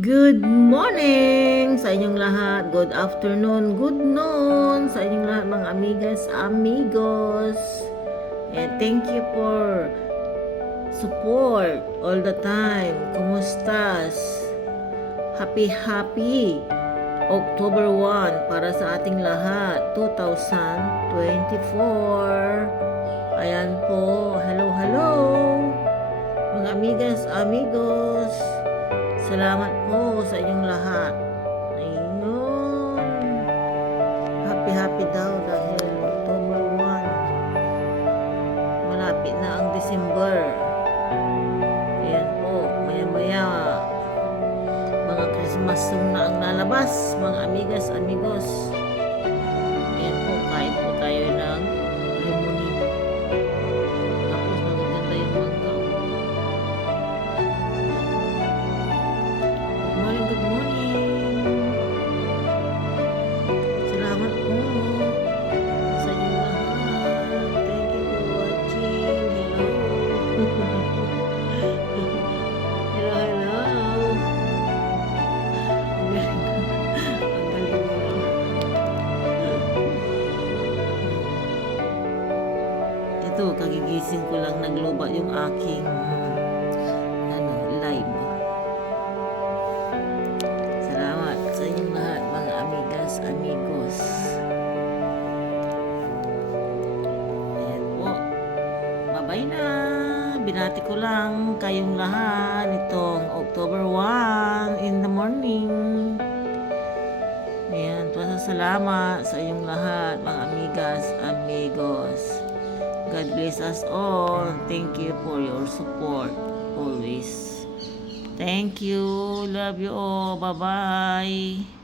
Good morning sa inyong lahat. Good afternoon, good noon sa inyong lahat mga amigas, amigos. And thank you for support all the time. Kumustas? Happy October 1 para sa ating lahat, 2024. Ayan po. Hello. Mga amigas, amigos. Salamat po sa inyong lahat. Ayun. Happy daw dahil October 1. Malapit na ang December. Ayan po. Maya-maya mga Christmas song na ang lalabas. Mga amigas, amigos. Ayan po. Kain po tayo ng limonita. Tapos magaganda yung mangga. Good morning. Salamat po sa inyong lahat. Thank you for watching. Hello. Ang galing mo. Ito, kagigising ko lang, nagloba yung aking live. Sa inyong lahat mga amigas, amigos. Ayan po. Bye-bye na. Binati ko lang kayong lahat itong October 1 in the morning. Ayan. Pasasalamat sa inyong lahat mga amigas, amigos. God bless us all. Thank you for your support always. Thank you. Love you all. Bye-bye.